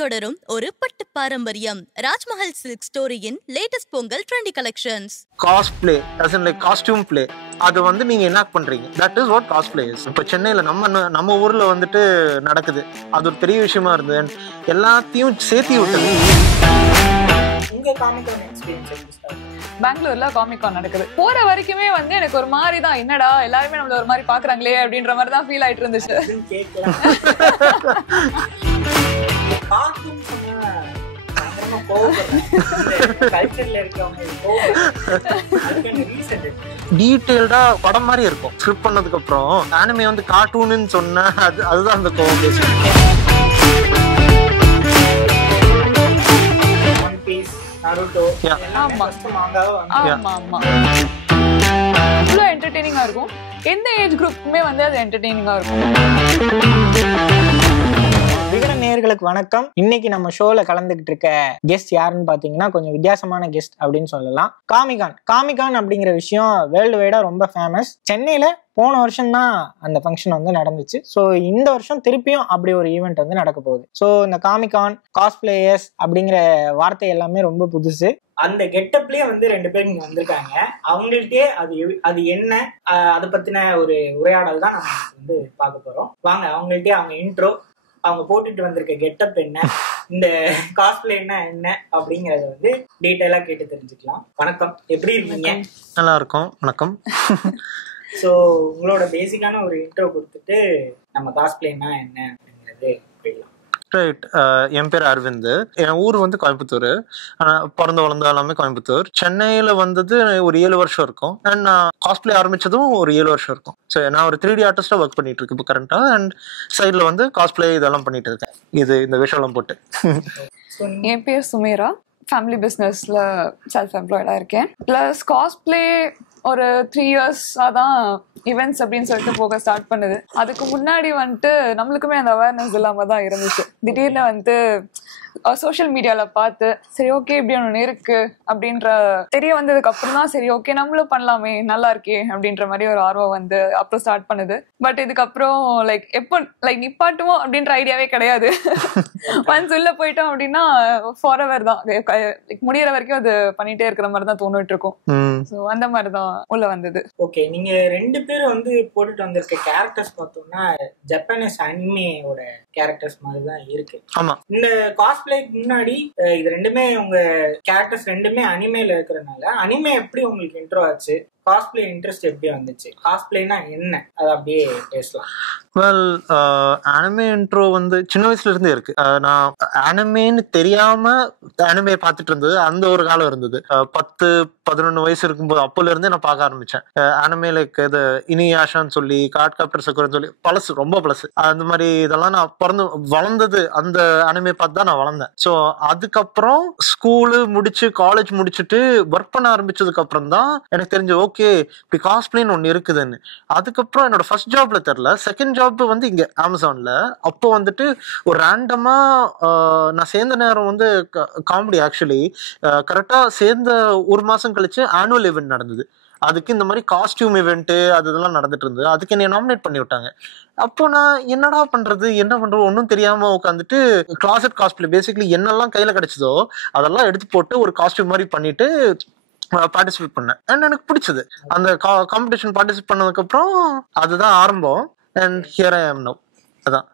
தொடரும் ஒரு பட்டு பாரம்பரியம். ராஜ்மஹல் சில்க் ஸ்டோரியின் latest Pongal trendy collections. Cosplay as in like costume play, அது வந்து நீங்க என்ன பண்றீங்க, that is what cosplay is. இப்போ சென்னையில நம்ம ஊர்ல வந்துட்டு நடக்குது, அது ஒரு பெரிய விஷயமா இருந்தது. எல்லாத்தையும் சேர்த்தி விட்டது. பெங்களூர்ல காமிகான் நடக்குது. போற வரைக்குமே வந்து எனக்கு ஒரு மாதிரி தான், என்னடா எல்லாருமே நம்மள ஒரு மாதிரி பாக்குறாங்களே அப்படின்ற மாதிரி தான் ஃபீல் ஆயிட்டு இருந்துச்சு. டீடைல்டா படம் மாதிரி இருக்கும். ஸ்கிரிப்ட் பண்ணதுக்கு அப்புறம் அனிமே வந்து கார்ட்டூன்னு சொன்னா அதுதான் அந்த கோவம். என்டர்டெய்னிங்கா இருக்கும். எந்த ஏஜ் குரூப்புமே வந்து அது என்டர்டெய்னிங்கா இருக்கும். விகடன் நேயர்களுக்கு வணக்கம். இன்னைக்கு நம்ம ஷோல கலந்துகிட்டு இருக்க கெஸ்ட் யாருன்னு பாத்தீங்கன்னா கொஞ்சம் வித்தியாசமான கெஸ்ட் அப்படின்னு சொல்லலாம். காமிகான் அப்படிங்கிற விஷயம் வேர்ல்டு வைடா ரொம்ப ஃபேமஸ். சென்னையில போன வருஷம் தான் அந்த ஃபங்க்ஷன் வந்து நடந்துச்சு. ஸோ இந்த வருஷம் திருப்பியும் அப்படி ஒரு ஈவெண்ட் வந்து நடக்க போகுது. ஸோ இந்த காமிகான் காஸ்பிளேயர்ஸ் அப்படிங்கிற வார்த்தை எல்லாமே ரொம்ப புதுசு. அந்த கெட்டப்லயே வந்து 2 பேர் இங்க வந்திருக்காங்க. அவங்கள்ட்டே அது என்ன அதை பத்தின ஒரு உரையாடல் தான் நம்ம வந்து பார்க்க போறோம். வாங்க அவங்கள்ட்டே அவங்க இன்ட்ரோ, அவங்க போட்டுட்டு வந்திருக்க கெட்டப் என்ன, இந்த காஸ்பிளேனா என்ன அப்படிங்கறத வந்து டீடைலா கேட்டு தெரிஞ்சுக்கலாம். வணக்கம், எப்படி இருக்கீங்க? நல்லா இருக்கும். வணக்கம். ஸோ உங்களோட பேசிக்கான ஒரு இன்ட்ரோ கொடுத்துட்டு நம்ம காஸ்பிளேனா என்ன அப்படிங்கிறது போயிடலாம். ரைட். என் பேர் அரவிந்த். என் ஊர் வந்து கோயம்புத்தூர். ஆனால் பிறந்த வளர்ந்த எல்லாமே கோயம்புத்தூர். சென்னையில் வந்தது ஒரு 7 வருஷம் இருக்கும். அண்ட் நான் காஸ்பிளே ஆரம்பிச்சதும் ஒரு 7 வருஷம் இருக்கும். ஸோ நான் ஒரு 3D ஆர்டிஸ்டாக ஒர்க் பண்ணிட்டு இருக்கேன் இப்போ கரண்டாக. அண்ட் சைடில் வந்து காஸ்பிளே இதெல்லாம் பண்ணிட்டு இருக்கேன். இந்த விஷயம்லாம் போட்டு. என் பேர் சுமேரா. ஃபேமிலி பிஸ்னஸ்ல செல்ஃப் எம்ப்ளாய்டா இருக்கேன். பிளஸ் காஸ்பிளே ஒரு 3 இயர்ஸாக தான் ஈவெண்ட்ஸ் அப்படின்னு சொல்லிட்டு போக ஸ்டார்ட் பண்ணுது. அதுக்கு முன்னாடி வந்துட்டு நம்மளுக்குமே அந்த அவேர்னஸ் இல்லாமல் தான் இருந்துச்சு. திடீர்னு வந்து சோஷியல் மீடியாவில் பார்த்து சரி ஓகே இப்படி ஒன்று இருக்கு அப்படின்ற தெரிய வந்ததுக்கு அப்புறம் தான் சரி ஓகே நம்மளும் பண்ணலாமே, நல்லா இருக்கே அப்படின்ற மாதிரி ஒரு ஆர்வம் வந்து அப்புறம் ஸ்டார்ட் பண்ணுது. பட் இதுக்கப்புறம் எப்போ நிப்பாட்டுவோம் அப்படின்ற ஐடியாவே கிடையாது. ஒன்ஸ் உள்ள போயிட்டோம் அப்படின்னா ஃபாரெவர் தான், முடியற வரைக்கும் அது பண்ணிட்டே இருக்கிற மாதிரி தான் தோணிட்டு இருக்கும். ஸோ அந்த மாதிரி தான் உள்ள வந்தது. ஓகே, நீங்க 2 பேரும் வந்து போட்டுட்டு வந்திருக்க கேரக்டர்ஸ் பார்த்தோம்னா ஜப்பானீஸ் அனிமேயோட கேரக்டர்ஸ் மாதிரி தான் இருக்கு. ஆமா, இந்த காஸ்பிளேக்கு முன்னாடி இது ரெண்டுமே உங்க கேரக்டர்ஸ் ரெண்டுமே அனிமேல இருக்கிறதுனால அனிமே எப்படி உங்களுக்கு இன்ட்ரோ ஆச்சு, காஸ்பிளே இன்ட்ரெஸ்ட் எப்படி வந்துச்சு, காஸ்பிளேனா என்ன, அது அப்படியே பேசலாம். வெல், அனிமே இன்ட்ரோ வந்து சின்ன வயசுல இருந்தே இருக்கு. நான் அனிமேன்னு தெரியாம அனிமே பார்த்துட்டு இருந்தது அந்த ஒரு காலம் இருந்தது. 10-11 வயசு இருக்கும்போது அப்போல இருந்தே நான் பார்க்க ஆரம்பிச்சேன். அனிமேல இது இனியாஷான்னு சொல்லி, கார்ட் காப்டர் சக்குரன்னு சொல்லி பழசு, ரொம்ப பழசு. அந்த மாதிரி இதெல்லாம் நான் பிறந்து வளர்ந்தது அந்த அனிமே பார்த்து தான் நான் வளர்ந்தேன். ஸோ அதுக்கப்புறம் ஸ்கூலு முடிச்சு காலேஜ் முடிச்சுட்டு ஒர்க் பண்ண ஆரம்பிச்சதுக்கு அப்புறம் தான் எனக்கு தெரிஞ்சு ஓகே இப்படி காஸ்பிளேன்னு ஒன்று இருக்குதுன்னு. அதுக்கப்புறம் என்னோட ஃபர்ஸ்ட் ஜாப்ல தெரியல, செகண்ட் ஜாப் வந்து இங்க அமேசான்ல. அப்போ வந்துட்டு ஒரு ரேண்டமா நான் சேர்ந்த நேரம் வந்து காமெடி. ஆக்சுவலி கரெக்டா சேர்ந்த ஒரு மாசம் கழிச்சு ஆனுவல் ஈவெண்ட் நடந்தது. அதுக்கு இந்த மாதிரி காஸ்டியூம் இவெண்ட் அதெல்லாம் நடந்துட்டு இருந்தது. அதுக்கு என்னை நாமினேட் பண்ணி விட்டாங்க. அப்போ நான் என்ன பண்றது ஒன்றும் தெரியாம உட்காந்துட்டு கிளாசட் காஸ்பிளே பேசிக்கலி என்னெல்லாம் கையில கிடைச்சதோ அதெல்லாம் எடுத்து போட்டு ஒரு காஸ்டியூம் மாதிரி பண்ணிட்டு பார்ட்டிசிபேட் பண்ணேன். அண்ட் எனக்கு பிடிச்சது. அந்த காம்படிஷன் பார்ட்டிசிபேட் பண்ணதுக்கு அப்புறம் அதுதான் ஆரம்பம். And here I am now. அதான்.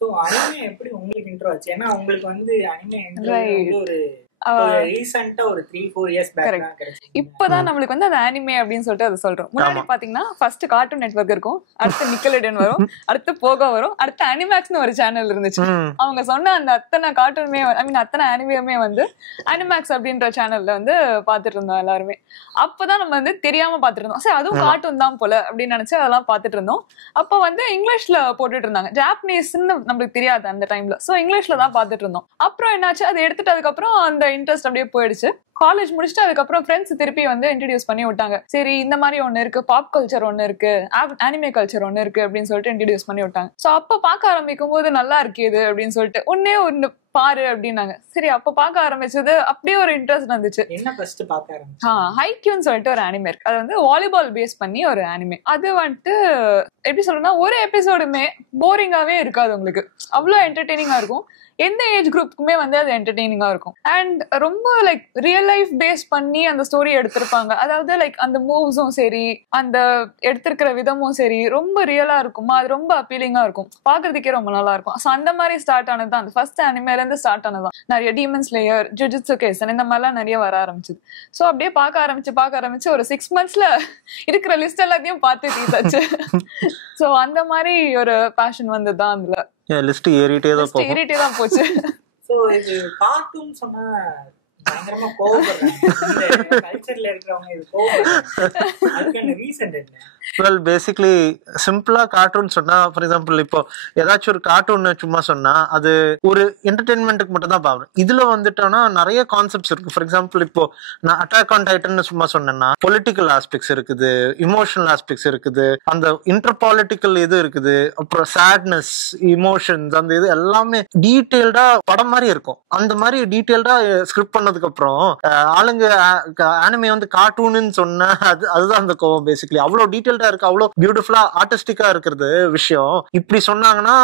சோ அனிமே எப்படி உங்களுக்கு இன்ட்ரோ ஆச்சு? ஏன்னா உங்களுக்கு வந்து அனிமே இன்ட்ரோ வந்து ஒரு ரீசன்ட்டா ஒரு 3-4 இயர்ஸ் பேக் தான் கிடைச்சது. இப்பதான் நம்மளுக்கு வந்து அது அனிமே அப்படின்னு சொல்லிட்டு அதை சொல்றோம். முன்னாடி பாத்தீங்கன்னா ஃபர்ஸ்ட் கார்ட்டூன் நெட்வொர்க் இருக்கும், அடுத்து நிக்கலோடியன் வரும், அடுத்து போகோ வரும், அடுத்து அனிமேக்ஸ்னு ஒரு சேனல் இருந்துச்சு. அவங்க சொன்ன அந்த அத்தனை கார்ட்டூனுமே அத்தனை அனிமேயுமே வந்து அனிமேக்ஸ் அப்படின்ற சேனல்ல வந்து பாத்துட்டு இருந்தோம் எல்லாருமே. அப்பதான் நம்ம வந்து தெரியாம பாத்துட்டு இருந்தோம், சரி அதுவும் கார்ட்டூன் தான் போல அப்படின்னு நினைச்சு அதெல்லாம் பாத்துட்டு இருந்தோம். அப்ப வந்து இங்கிலீஷ்ல போட்டுட்டு இருந்தாங்க, ஜாப்பனீஸ்ன்னு நம்மளுக்கு தெரியாது அந்த டைம்ல. சோ இங்கிலீஷ்ல தான் பாத்துட்டு இருந்தோம். அப்புறம் என்னாச்சு, அதை எடுத்துட்டு அதுக்கப்புறம் அந்த இன்ட்ரெஸ்ட் அப்படியே போயிடுச்சு. காலேஜ் முடிச்சுட்டு அதுக்கப்புறம் ஃப்ரெண்ட்ஸ் திருப்பி வந்து இன்ட்ரடியூஸ் பண்ணி விட்டாங்க. சரி இந்த மாதிரி ஒண்ணு இருக்கு, பாப் கல்ச்சர் ஒண்ணு இருக்கு, அனிமே கல்ச்சர் ஒண்ணு இருக்கு அப்படின்னு சொல்லிட்டு இன்ட்ரடியூஸ் பண்ணி விட்டாங்க. சோ அப்ப பார்க்க ஆரம்பிக்கும் போது நல்லா இருக்குது அப்படின்னு சொல்லிட்டு ஒண்ணு பாரு அப்படின்னாங்க. சரி அப்ப பார்க்க ஆரம்பிச்சது அப்படியே ஒரு இன்ட்ரெஸ்ட் வந்துச்சு. என்ன ஃபர்ஸ்ட் பார்க்க ஆரம்பிச்சேன், ஹைக்யூன்னு சொல்லிட்டு ஒரு அனிமே இருக்கு. அது வந்து வாலிபால் பேஸ் பண்ணி ஒரு அனிமே. அது வந்துட்டு எப்படி சொல்றேன்னா ஒரு எபிசோடுமே போரிங்காவே இருக்காது உங்களுக்கு, அவ்வளோ என்டர்டெய்னிங்கா இருக்கும். எந்த ஏஜ் குரூப்புக்குமே வந்து அது என்டர்டெய்னிங்கா இருக்கும். அண்ட் ரொம்ப லைக் ரியல் லைஃப் பேஸ் பண்ணி அந்த ஸ்டோரி எடுத்திருப்பாங்க. அதாவது லைக் அந்த மூவ்ஸும் சரி, அந்த எடுத்திருக்கிற விதமும் சரி, ரொம்ப ரியலா இருக்குமா, அது ரொம்ப அப்பீலிங்கா இருக்கும், பாக்குறதுக்கே ரொம்ப நல்லா இருக்கும். ஸோ அந்த மாதிரி ஸ்டார்ட் ஆனதுதான், அந்த ஃபர்ஸ்ட் அனிமேல இருந்து ஸ்டார்ட் ஆனதுதான் நிறைய டீமன் ஸ்லேயர், ஜுஜுட்சு கைசன் இந்த மாதிரிலாம் நிறைய வர ஆரம்பிச்சது. ஸோ அப்படியே பார்க்க ஆரம்பிச்சு ஒரு 6 monthsல இருக்கிற லிஸ்ட் எல்லாத்தையும் பார்த்து தீர்த்தாச்சு. ஸோ அந்த மாதிரி ஒரு பேஷன் வந்ததுதான் அதுல. லிஸ்ட் ஏறிட்டே தான் போச்சு. சோ இது கார்ட்டூன் சொன்னா பயங்கரமா கோவப்படுறாங்க கல்ச்சர்ல இருக்கிறவங்க. இது கோவப்படுறாங்க, அதுக்கான ரீசன் என்ன? வெல் பேசிக்லி சிம்பிளா கார்ட்டூன் சொன்னா, ஃபார் எக்ஸாம்பிள் இப்போ ஏதாச்சும் ஒரு கார்ட்டூன் சும்மா சொன்னா அது ஒரு என்டர்டெயின்மெண்ட்டுக்கு மட்டும் தான் பாக்குறேன். இதுல வந்துட்டோம்னா நிறைய கான்செப்ட்ஸ் இருக்கு. ஃபார் எக்ஸாம்பிள் இப்போ நான் அட்டாக் ஆன் டைட்டன் சும்மா சொன்னேன்னா பொலிட்டிக்கல் ஆஸ்பெக்ட்ஸ் இருக்குது, இமோஷனல் ஆஸ்பெக்ட்ஸ் இருக்குது, அந்த இன்டர்பாலிட்டிக்கல் இது இருக்குது, அப்புறம் சேட்னஸ், இமோஷன்ஸ், அந்த இது எல்லாமே டீட்டெயில்டா படம் மாதிரி இருக்கும். அந்த மாதிரி டீட்டெயில்டா ஸ்கிரிப்ட் பண்ணதுக்கு அப்புறம் ஆளுங்க ஆனிமே வந்து கார்ட்டூன்னு சொன்னா அதுதான் அந்த கோவம். பேசிக்கலி அவ்வளவு டீட்டெயில் இருக்கு, அவ்வளவு பியூட்டிஃபுல்லா ஆர்டிஸ்டிக்கா இருக்கிறது விஷயம். இப்படி சொன்னாங்கன்னா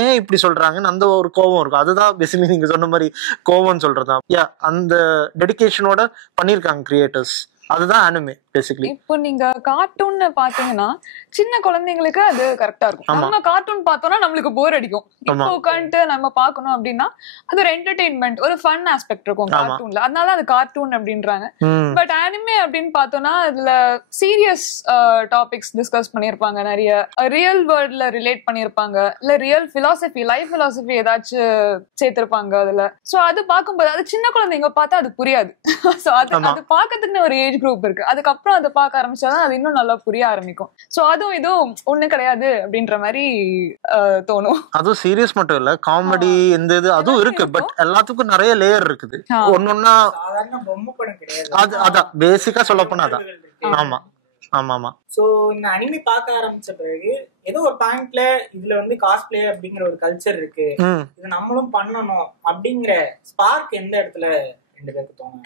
ஏன் இப்படி சொல்றாங்கன்னு அந்த ஒரு கோவம் இருக்கும். அதுதான் பேசிக்கலி நீங்க சொன்ன மாதிரி கோவம்னு சொல்றதுதான். அந்த டெடிகேஷனோட பண்ணிருக்காங்க கிரியேட்டர்ஸ். அதுதான் அனிமே பேசிக்கலி. இப்போ நீங்க கார்ட்டூன் பாத்தீங்கன்னா சின்ன குழந்தைங்களுக்கு அது கரெக்டா இருக்கும். நம்ம கார்ட்டூன் பார்த்தோம்னா நம்மளுக்கு போர் அடிக்கும். இப்போ உட்காந்துட்டு நம்ம பாக்கணும் அப்படின்னா அது ஒரு என்டர்டெயின்மெண்ட், ஒரு ஃபன் ஆஸ்பெக்ட் இருக்கும் கார்ட்டூன்ல, அதனால அது கார்ட்டூன் அப்படின்றாங்க. பட் அனிமே அப்படின்னு பார்த்தோம்னா அதுல சீரியஸ் டாபிக்ஸ் டிஸ்கஸ் பண்ணிருப்பாங்க, நிறைய ரியல் வேர்ல்ட்ல ரிலேட் பண்ணிருப்பாங்க, இல்ல ரியல் பிலாசபி, லைஃப் பிலாசபி ஏதாச்சும் சேர்த்திருப்பாங்க அதுல. சோ அது பார்க்கும்போது அது சின்ன குழந்தைங்க பார்த்தா அது புரியாது. சோ அது பாக்கிறதுக்கு ஒரு ஏஜ் குரூப் இருக்கு. அதுக்கப்புறம் அதை பார்க்க ஆரம்பிச்சாதான் அது இன்னும் நல்லா புரிய ஆரம்பிக்கும். சோ அதுவும் இதுவும் ஒண்ணு கிடையாது அப்படின்ற மாதிரி தோணும். அதுவும் சீரியஸ் மட்டும் இல்ல, காமெடி இந்த இது அதுவும் இருக்கு. பட் எல்லாத்துக்கும் நிறைய லேயர் இருக்குது. ஒன்னொன்னா பொம்மை படம் கிடையாது. அதான் பேசிக்கா சொல்ல போனா அதான். ஆமா ஆமா ஆமா. சோ இந்த அனிமே பார்க்க ஆரம்பிச்ச பிறகு ஏதோ ஒரு பாயிண்ட்ல இதுல வந்து காஸ்பிளே அப்படிங்கிற ஒரு கல்ச்சர் இருக்கு, இது நம்மளும் பண்ணணும் அப்படிங்கிற ஸ்பார்க் எந்த இடத்துல ரெண்டு பேருக்கு தோணும்?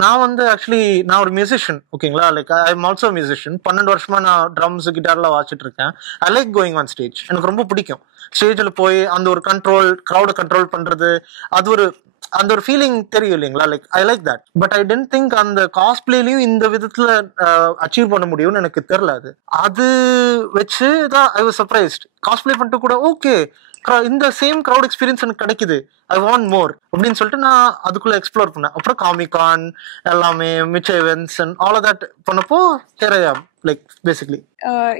நான் வந்து ஆக்சுவலி நான் ஒரு மியூசிஷியன், ஓகேங்களா, like I am also musician. 12 வருஷமா நான் ட்ரம்ஸ் கிட்டார்லாம் வாசிச்சுட்டு இருக்கேன். I like going on stage. எனக்கு ரொம்ப பிடிக்கும் ஸ்டேஜ்ல போய் அந்த ஒரு கண்ட்ரோல், கிரௌட கண்ட்ரோல் பண்றது, அது ஒரு அந்த ஒரு ஃபீலிங் தெரியும் இல்லைங்களா, like I like that. But I don't think அந்த காஸ்பிளேலையும் இந்த விதத்துல அச்சீவ் பண்ண முடியும்னு எனக்கு தெரியல. அது வச்சு தான் ஐ வாஸ் சர்ப்ரைஸ்ட். காஸ்பிளே பண்ணிட்டு கூட ஓகே இந்த சேம் கிரௌட் எக்ஸ்பீரியன்ஸ் எனக்கு கிடைக்குது, ஐ வாண்ட் மோர் அப்படின்னு சொல்லிட்டு நான் அதுக்குள்ள எக்ஸ்ப்ளோர் பண்ணேன். அப்புறம் காமிகான் எல்லாமே, மிச்ச events and all of that பண்ணப்போ தெரிய லைக் பேசிக்கலி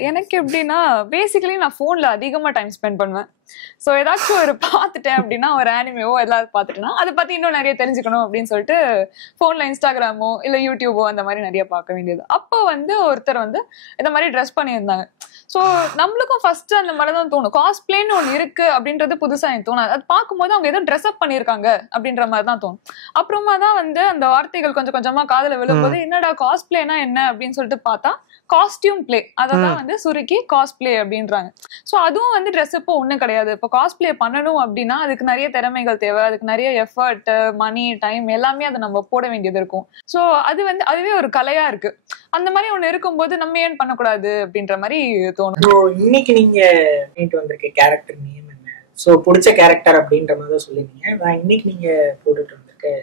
எனக்கு எப்படின்னா பேசிக்கலி நான் போன்ல அதிகமா டைம் ஸ்பெண்ட் பண்ணுவேன். ஸோ ஏதாச்சும் ஒரு பார்த்துட்டேன் அப்படின்னா, ஒரு ஆனிமேவோ எல்லாரும் பார்த்துட்டேன்னா அதை பத்தி இன்னும் நிறைய தெரிஞ்சுக்கணும் அப்படின்னு சொல்லிட்டு போன்ல இன்ஸ்டாகிராமோ இல்ல யூடியூபோ அந்த மாதிரி நிறைய பார்க்க வேண்டியது. அப்போ வந்து ஒருத்தர் வந்து இந்த மாதிரி ட்ரெஸ் பண்ணியிருந்தாங்க. ஸோ நம்மளுக்கும் ஃபர்ஸ்ட் அந்த மாதிரி தான் தோணும், காஸ்பிளேன்னு ஒன்று இருக்கு அப்படின்றது புதுசா எனக்கு தோணும். அது பார்க்கும்போது அவங்க ஏதோ ட்ரெஸ் அப் பண்ணியிருக்காங்க அப்படின்ற மாதிரி தான் தோணும். அப்புறமா தான் வந்து அந்த வார்த்தைகள் கொஞ்சம் கொஞ்சமா காதுல விழும்போது என்னடா காஸ்பிளேனா என்ன அப்படின்னு சொல்லிட்டு பார்த்தா காஸ்டியூம் பிளே, அதான் வந்து சுருக்கி காஸ்பிளே அப்படின்றாங்க. ஸோ அதுவும் வந்து ட்ரெஸ் அப்போ ஒன்றும் கிடையாது. இப்போ காஸ்பிளே பண்ணணும் அப்படின்னா அதுக்கு நிறைய திறமைகள் தேவை, அதுக்கு நிறைய எஃபர்ட், மணி, டைம் எல்லாமே அதை நம்ம போட வேண்டியது இருக்கும். ஸோ அது வந்து அதுவே ஒரு கலையா இருக்கு. அந்த மாதிரி ஒண்ணு இருக்கும்போது நம்ம ஏன் பண்ணக்கூடாது அப்படின்ற மாதிரி தோணும். இன்னைக்கு நீங்க வந்திருக்க கேரக்டர் நேம் என்ன? ஸோ பிடிச்ச கேரக்டர் அப்படின்ற மாதிரி தான் சொல்லிருந்தீங்க. நான் இன்னைக்கு நீங்க போட்டுட்டு வந்திருக்க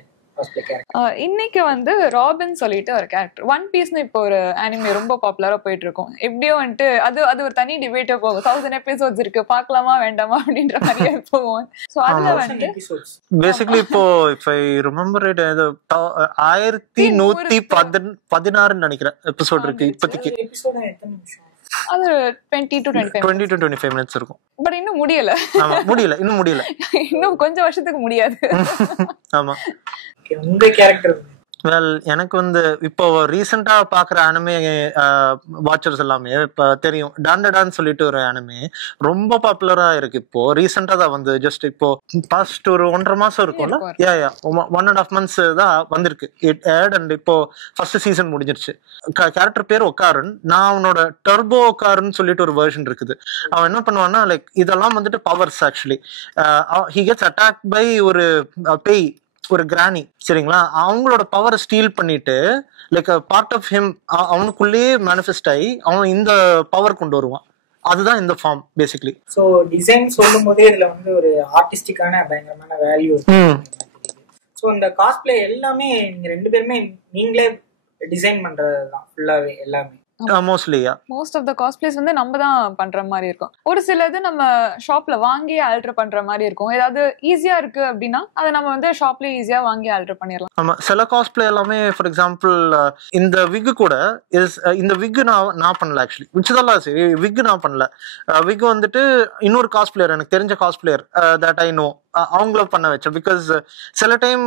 இன்னைக்கு வந்து ராபின் சொல்லிட்டு ஒரு கேரக்டர், ஒன் பீஸ்னு இப்போ ஒரு அனிமே ரொம்ப பாப்புலரா போயிட்டு இருக்கும். எப்படியோ வந்துட்டு அது ஒரு தனி டிபேட்டா போகும். 1000 எபிசோட்ஸ் இருக்கு, பார்க்கலாமா வேண்டாமா அப்படின்ற மாதிரியே போவோம். சோ அதுல வந்து பேசிக்கலி இப்போ if I remember it 1116 நினைக்கிறேன் எபிசோட் இருக்கு இப்போதைக்கு. அது 20 to 25 minutes இருக்கும். பட் இன்னும் முடியல. ஆமா முடியல, இன்னும் முடியல. இன்னும் கொஞ்சம் வருஷத்துக்கு முடியாது. ஆமா. உங்க கேரக்டர்? வெல் எனக்கு வந்து இப்போ ரீசெண்டா பாக்குற அனிமே வாட்சர்ஸ் எல்லாமே இப்ப தெரியும், டான் சொல்லிட்டு ஒரு அனிமே ரொம்ப பாப்புலரா இருக்கு. இப்போ ரீசெண்டா தான் வந்து ஜஸ்ட் இப்போ பாஸ்ட் ஒரு 1.5 மாசம் இருக்கும்ல, 1.5 months தான் வந்திருக்கு இட் ஏட். அண்ட் இப்போ ஃபர்ஸ்ட் சீசன் முடிஞ்சிருச்சு. கேரக்டர் பேர் ஒக்காரன். நான் அவனோட டர்போ ஒக்காரன் சொல்லிட்டு ஒரு வெர்ஷன் இருக்குது. அவன் என்ன பண்ணுவான்னா லைக் இதெல்லாம் வந்துட்டு powers. Actually he gets attack by ஒரு பேய், ஒரு கிராணி, சரிங்களா. அவங்களோட பவரை ஸ்டீல் பண்ணிட்டு லைக் பார்ட் ஆஃப் ஹிம் அவனுக்குள்ளேயே மேனிஃபெஸ்ட் ஆகி அவன் இந்த பவர் கொண்டு வருவான். அதுதான் இந்த ஃபார்ம் பேசிக்கலி. ஸோ டிசைன் சொல்லும் போதே இதுல வந்து ஒரு ஆர்டிஸ்டிக்கான பயங்கரமான வேல்யூ இருக்கு. ஸோ இந்த காஸ்பிளே எல்லாமே நீங்க 2 பேருமே நீங்களே டிசைன் பண்றதுதான் ஃபுல்லாவே எல்லாமே? மோஸ்ட் ஆஃப் த காஸ்பிளேஸ் வந்து நம்ம தான் பண்ற மாதிரி இருக்கும். ஒரு சிலது நம்ம ஷாப்ல வாங்கி ஆல்டர் பண்ற மாதிரி இருக்கும். ஏதாவது ஈஸியா இருக்கு அப்படின்னா அதை நம்ம வந்து ஷாப்ல ஈஸியா வாங்கி ஆல்டர் பண்ணிடலாம். ஆமா, சில காஸ்பிளே எல்லாமே ஃபார் எக்ஸாம்பிள் இந்த விக் கூட இந்த விக் நான் பண்ணல ஆக்சுவலி, மிச்சதெல்லாம் சரி விக் நான் பண்ணல. விக் வந்துட்டு இன்னொரு காஸ்பிளேயர், எனக்கு தெரிஞ்ச காஸ்பிளேயர் தட் ஐ நோ, அவங்கள பண்ண வச்சேன். பிகாஸ் சில டைம்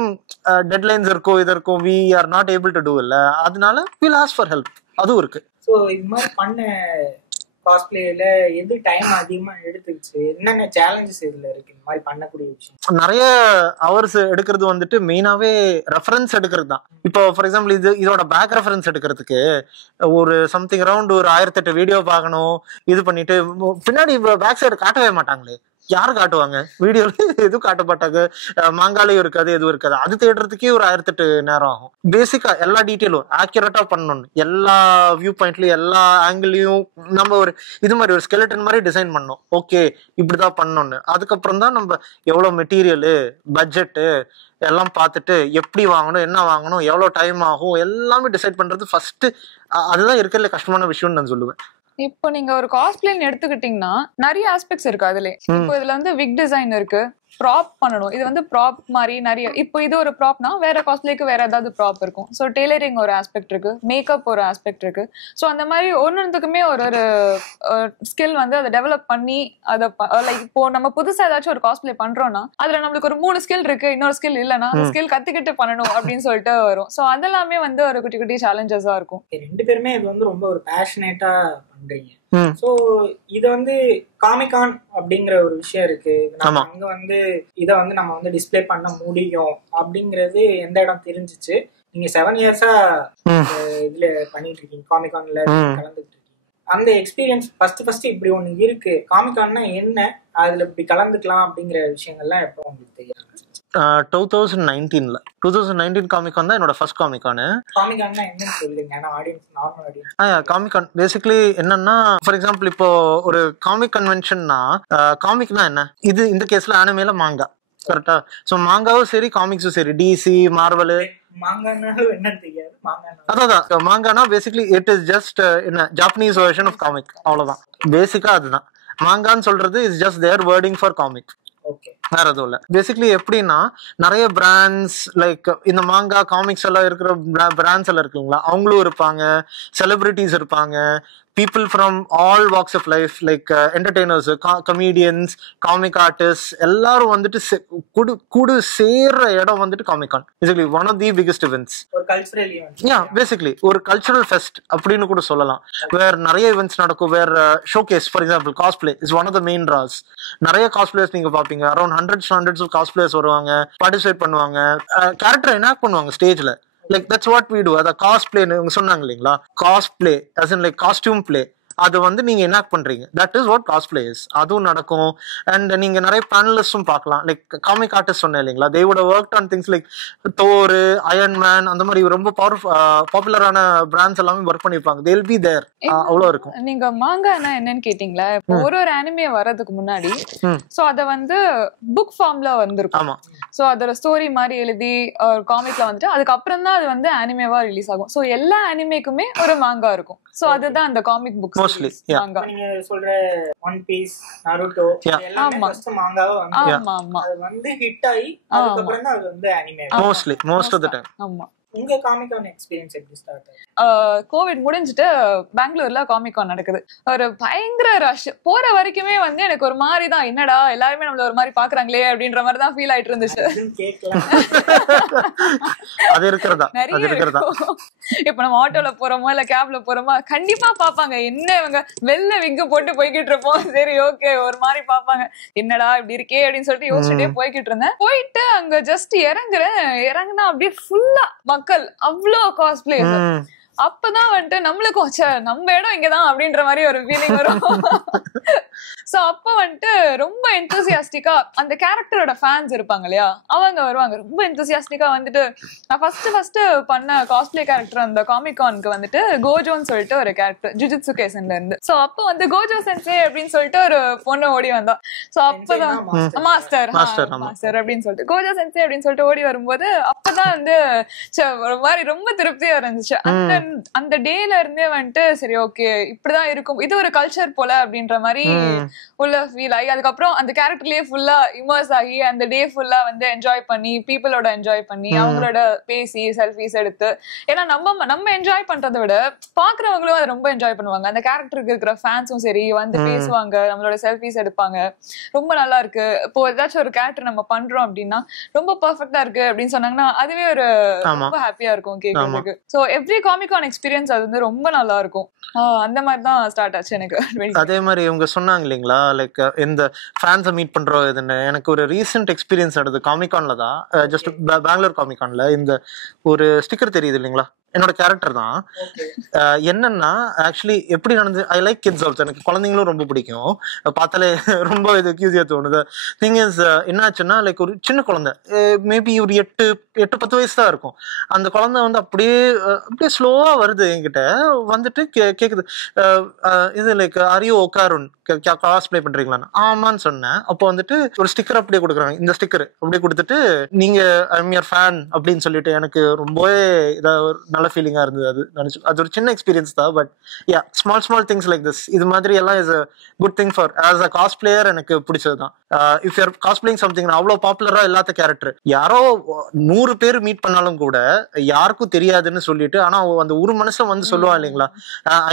டெட்லைன்ஸ் இருக்கும், இது இருக்கும், we are not able to do இல்ல, அதனால வில் ஆஸ்க் ஃபார் ஹெல்ப், அதுவும் இருக்கு. ஸோ இது மாதிரி பண்ண காஸ்பிளேல எது டைம் அதிகமா எடுத்துக்கிச்சு, என்னென்ன சேலஞ்சஸ் இதுல இருக்கு இந்த மாதிரி பண்ணக்கூடிய விஷயம்? நிறைய ஹவர்ஸ் எடுக்கிறது வந்துட்டு மெயினாவே ரெஃபரன்ஸ் எடுக்கிறது தான். இப்போ ஃபார் எக்ஸாம்பிள் இதோட பேக் ரெஃபரன்ஸ் எடுக்கிறதுக்கு ஒரு சம்திங் அரௌண்ட் ஒரு 1008 வீடியோ பார்க்கணும். இது பண்ணிட்டு பின்னாடி பேக் சைடு காட்டவே மாட்டாங்களே, யாரு காட்டுவாங்க? வீடியோல எதுவும் காட்ட மாட்டாங்க, மாங்காலையும் இருக்காது, எதுவும் இருக்காது. அது தேடுறதுக்கே ஒரு 1008 நேரம் ஆகும். பேசிக்கா எல்லா டீட்டெயிலும் ஆக்யூரேட்டா பண்ணணும், எல்லா வியூ பாயிண்ட்லயும் எல்லா ஆங்கிள்லயும் நம்ம ஒரு இது மாதிரி ஒரு ஸ்கெலட்டன் மாதிரி டிசைன் பண்ணணும். ஓகே இப்படிதான் பண்ணணும்னு. அதுக்கப்புறம் தான் நம்ம எவ்வளவு மெட்டீரியலு, பட்ஜெட்டு எல்லாம் பார்த்துட்டு எப்படி வாங்கணும், என்ன வாங்கணும், எவ்வளவு டைம் ஆகும், எல்லாமே டிசைட் பண்றது ஃபர்ஸ்ட். அதுதான் இருக்கிறதுல கஷ்டமான விஷயம்னு நான் சொல்லுவேன். இப்போ நீங்க ஒரு காஸ்பிளேன்னு எடுத்துக்கிட்டீங்கன்னா நிறைய ஆஸ்பெக்ட்ஸ் இருக்கு அதுல. இப்போ இதுல வந்து விக் டிசைன் இருக்கு, ப்ராப் பண்ணணும். இது வந்து ப்ராப் மாதிரி நிறைய. இப்போ இது ஒரு ப்ராப்னா வேற காஸ்பிளேக்கு வேற ஏதாவது ப்ராப் இருக்கும். ஸோ டெய்லரிங் ஒரு ஆஸ்பெக்ட் இருக்கு, மேக்கப் ஒரு ஆஸ்பெக்ட் இருக்கு. ஸோ அந்த மாதிரி ஒன்னொன்றுக்குமே ஒரு ஸ்கில் வந்து அதை டெவலப் பண்ணி அதை லைக் இப்போ நம்ம புதுசா ஏதாச்சும் ஒரு காஸ்பிளே பண்றோம்னா அதுல நம்மளுக்கு ஒரு 3 ஸ்கில் இருக்கு, இன்னொரு ஸ்கில் இல்லைன்னா அந்த ஸ்கில் கத்துக்கிட்டு பண்ணணும் அப்படின்னு சொல்லிட்டு வரும். ஸோ அதெல்லாமே வந்து ஒரு குட்டி குட்டி சேலஞ்சஸா இருக்கும். 2 பேருமே இது வந்து ரொம்ப ஒரு பேஷனேட்டா பண்றீங்க. சோ இது வந்து காமிகான் அப்படிங்கிற ஒரு விஷயம் இருக்கு, அங்க வந்து இத வந்து நம்ம வந்து டிஸ்ப்ளே பண்ண முடியும் அப்படிங்கறது எந்த இடம் தெரிஞ்சிச்சு? நீங்க 7 இயர்ஸா இதுல பண்ணிட்டு இருக்கீங்க, காமிகான்ல கலந்துட்டு இருக்கீங்க. அந்த எக்ஸ்பீரியன்ஸ் ஃபர்ஸ்ட் இப்படி ஒண்ணு இருக்கு, காமிகான்னா என்ன, அதுல இப்படி கலந்துக்கலாம் அப்படிங்கிற விஷயங்கள்லாம் எப்போ உங்களுக்கு தெரியும்? 2019 காமிகான் தான் என்னோட ஃபர்ஸ்ட் காமிகான். காமிகான் பேசிக்கலி என்னன்னா, ஃபார் எக்ஸாம்பிள் இப்போ ஒரு காமிக் கன்வென்ஷன்னா, காமிக்னா என்ன, இது இந்த கேஸ்ல அனிமேல மாங்கா, கரெக்டா? சோ மாங்காவும் சரி காமிக்ஸும் சரி, டிசி மார்வல், அதான் மாங்கானா பேசிக்கலி இட் இஸ் ஜஸ்ட் என்ன ஜாப்பனீஸ் வெர்ஷன் ஆஃப் காமிக், அவ்வளவுதான். பேசிக்கா அதுதான் மாங்கான்னு சொல்றது. Is just their wording for comic, வேற எதுவும் இல்ல. பேசிக்கலி எப்படின்னா நிறைய பிராண்ட்ஸ் லைக் இந்த மாங்கா காமிக்ஸ் எல்லாம் இருக்கிற பிராண்ட்ஸ் எல்லாம் இருக்குங்களா, அவங்களும் இருப்பாங்க, செலிபிரிட்டிஸ் இருப்பாங்க, people from all walks of life like entertainers, comedians, comic artists எல்லாரும் வந்துட்டு கூடு சேர்ற இடம் வந்துட்டு Comic Con. basically one of the biggest events, ஒரு கல்ச்சுரல் ஈவென்ட். basically ஒரு கல்ச்சுரல் ஃபெஸ்ட் அப்படின்னு கூட சொல்லலாம். வேற நிறைய ஈவென்ட்ஸ் நடக்கும். வேற showcase for example cosplay is one of the main draws. நிறைய காஸ்பிளேஸ் நீங்க பாப்பீங்க, அரௌண்ட் hundreds of காஸ்பிளேஸ் வருவாங்க, பார்ட்டிசிபேட் பண்ணுவாங்க, கேரக்டர் எனாக்ட் பண்ணுவாங்க ஸ்டேஜ்ல. Like that's what we do. அத காஸ்பிளே சொன்னாங்க இல்லைங்களா, cosplay as in like costume play, அது வந்து நீங்க என்ன பண்றீங்க, that is what cosplay is. அதுவும் நடக்கும். அண்ட் நீங்க நிறைய பேனலிஸ்டும் பார்க்கலாம். லைக் காமிக் ஆர்டிஸ்ட் சொன்னேன் இல்லைங்களா, they would have worked on things like Thor, Iron Man, அந்த மாதிரி ரொம்ப பாப்புலரான பிராண்ட்ஸ் எல்லாமே ஒர்க் பண்ணிருப்பாங்க. they will be there. அவ்வளவு இருக்கும். நீங்க மாங்கானா என்னன்னு கேட்டீங்களா, ஒரு அனிமே வர்றதுக்கு முன்னாடி சோ அத வந்து புக் ஃபார்ம்ல வந்திருக்கும். ஆமா. சோ அதோட ஸ்டோரி மாதிரி எழுதி காமிக்ல வந்துட்டு அதுக்கப்புறம் தான் அது வந்து அனிமேவா ரிலீஸ் ஆகும். சோ எல்லா அனிமேக்குமே ஒரு மாங்கா இருக்கும். சோ அதுதான் அந்த காமிக் புக் mostly. மாங்கா. நீங்க சொல்ற ஒன் பீஸ், நருட்டோ எல்லாமே ஃபர்ஸ்ட் மாங்காவா வந்து அது வந்து ஹிட் ஆகி அதுக்கு அப்புறம் தான் அது வந்து anime most of the time. ஆமா. உங்க காமிகான் எக்ஸ்பீரியன்ஸ் எப்படி ஸ்டார்ட் ஆச்சு? கோவிட் முடிஞ்சிட்டு பெங்களூர்ல காமிகான் நடக்குது. ஒரு பயங்கர ரஷ். போற வரைக்குமே வந்து எனக்கு ஒரு மாதிரி தான், என்னடா எல்லாருமே நம்மள ஒரு மாதிரி பாக்குறாங்களே அப்படின்ற மாதிரி தான் ஃபீல் ஆயிட்டு இருந்துச்சு. அது இருக்கிறதா நிறைய இப்ப நம்ம ஆட்டோல போறோமோ இல்ல கேப்ல போறோமோ கண்டிப்பா பாப்பாங்க, என்ன இவங்க வெள்ள விங்கு போட்டு போய்கிட்டு இருப்போம். சரி ஓகே, ஒரு மாதிரி பாப்பாங்க, என்னடா இப்படி இருக்கே அப்படின்னு சொல்லிட்டு யோசிச்சுட்டே போய்கிட்டு இருந்தேன். போயிட்டு அங்க ஜஸ்ட் இறங்குனா அப்படியே ஃபுல்லா மக்கள், அவ்வளோ காஸ்பிளே. அப்பதான் வந்துட்டு நம்மளுக்கும் நம்ம இடம் இங்கதான் அப்படின்ற மாதிரி ஒரு ஃபீலிங் வரும். சோ அப்ப வந்துட்டு ரொம்ப எந்தூசியாஸ்டிக்கா அந்த கேரக்டரோட ஃபேன்ஸ் இருப்பாங்க இல்லையா, அவங்க வருவாங்க ரொம்ப எந்தூசியாஸ்டிக்கா வந்துட்டு. நான் ஃபர்ஸ்ட் பண்ண காஸ்பிளே கேரக்டர் அந்த காமிகானுக்கு வந்துட்டு கோஜோன்னு சொல்லிட்டு ஒரு கேரக்டர் ஜுஜுட்சு கைசன்ல இருந்து. சோ அப்ப வந்து கோஜோ சென்சே அப்படின்னு சொல்லிட்டு ஒரு பொண்ணு ஓடி வந்தா. சோ அப்பதான் மாஸ்டர் அப்படின்னு சொல்லிட்டு கோஜோ சென்சே அப்படின்னு சொல்லிட்டு ஓடி வரும்போது அப்பதான் வந்து ஒரு மாதிரி ரொம்ப திருப்தியா இருந்துச்சு. அந்த டேல இருந்தே வந்துட்டு சரி ஓகே இப்படிதான் இருக்கும், இது ஒரு கல்ச்சர் போல அப்படின்ற மாதிரி உள்ள ஃபீல் ஆகி அதுக்கப்புறம் அந்த கேரக்டர்லயே ஃபுல்லா இமர்ஸ் ஆகி அந்த டே ஃபுல்லா வந்து என்ஜாய் பண்ணி பீப்புளோட என்ஜாய் பண்ணி அவங்களோட பேசி செல்ஃபிஸ் எடுத்து. ஏன்னா நம்ம என்ஜாய் பண்றதை விட பாக்குறவங்களும் அதை ரொம்ப என்ஜாய் பண்ணுவாங்க. அந்த கேரக்டருக்கு இருக்கிற ஃபேன்ஸும் சரி வந்து பேசுவாங்க, நம்மளோட செல்ஃபிஸ் எடுப்பாங்க. ரொம்ப நல்லா இருக்கு. இப்போ ஏதாச்சும் ஒரு கேரக்டர் நம்ம பண்றோம் அப்படின்னா ரொம்ப பெர்ஃபெக்ட்டா இருக்கு அப்படின்னு சொன்னாங்கன்னா அதுவே ஒரு ரொம்ப ஹாப்பியா இருக்கும் கேட்கறதுக்கு. சோ எவ்ரி காமிகான் எக்ஸ்பீரியன்ஸ் அது வந்து ரொம்ப நல்லா இருக்கும். அந்த மாதிரி தான் ஸ்டார்ட் ஆச்சு எனக்கு. அதே மாதிரி இவங்க சொன்னாங்க இல்லைங்களா, லைக் இந்த ஃபேன்ஸை மீட் பண்றோம் இதுன்னு. எனக்கு ஒரு ரீசெண்ட் எக்ஸ்பீரியன்ஸ் நடந்தது காமிகான்ல தான். ஜஸ்ட் பெங்களூர் காமிகான்ல இந்த ஒரு ஸ்டிக்கர் தெரியுது இல்லைங்களா, என்னோட கேரக்டர் தான். என்னன்னா ஆக்சுவலி எப்படி நடந்து, ஐ லைக் கிட்ஸ் ஆல்சோ, எனக்கு குழந்தைங்களும் ரொம்ப பிடிக்கும். பார்த்தாலே ரொம்ப இது கியூசியா தோணுது. திங் இஸ் என்னாச்சுன்னா லைக் ஒரு சின்ன குழந்தை, மேபி ஒரு 8-10 வயசு தான் இருக்கும். அந்த குழந்தை வந்து அப்படியே ஸ்லோவா வருது என்கிட்ட வந்துட்டு கேக்குது, இது லைக் ஆரியோ உட்காருன் காஸ்ப்ளே பண்றீங்களான்னு. ஆமான்னு சொன்னேன். அப்போ வந்துட்டு ஒரு ஸ்டிக்கர் அப்படியே கொடுக்குறாங்க. இந்த ஸ்டிக்கர் அப்படியே கொடுத்துட்டு நீங்க ஐம் யுவர் ஃபேன் அப்படின்னு சொல்லிட்டு எனக்கு ரொம்பவே நல்ல ஃபீலிங்கா இருந்தது. அது நினைச்சு அது ஒரு சின்ன எக்ஸ்பீரியன்ஸ் தான். But ya, small things like this, இது மாதிரி எல்லாம் is a good thing for us a cosplayer. எனக்கு பிடிச்சது தான். இஃப் யூர் காஸ்பிளேயிங் சம்திங், அவ்வளோ பாப்புலரா இல்லாத கேரக்டர் யாரோ 100 பேர் மீட் பண்ணாலும் கூட யாருக்கும் தெரியாதுன்னு சொல்லிட்டு, ஆனா அந்த ஒரு மனுஷன் வந்து சொல்லுவா இல்லைங்களா,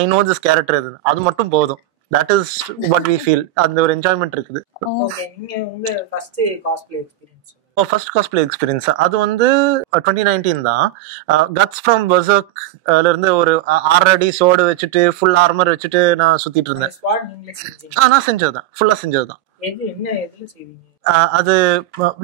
ஐ நோ திஸ் கேரக்டர், அது மட்டும் போதும். That is what we feel. அந்த ஒரு என்ஜாய்மெண்ட் இருக்குது. ஓகே, நீங்க உங்க first cosplay experience? First cosplay experience அது வந்து 2019 தான். கட்ஸ் ஃப்ரம் பெர்சர்க் இருந்து ஒரு 6 அடி சோடு வச்சுட்டு ஃபுல் ஆர்மர் வச்சுட்டு நான் சுத்திட்டு இருந்தேன். நான் செஞ்சதுதான், ஃபுல்லா செஞ்சதுதான். அது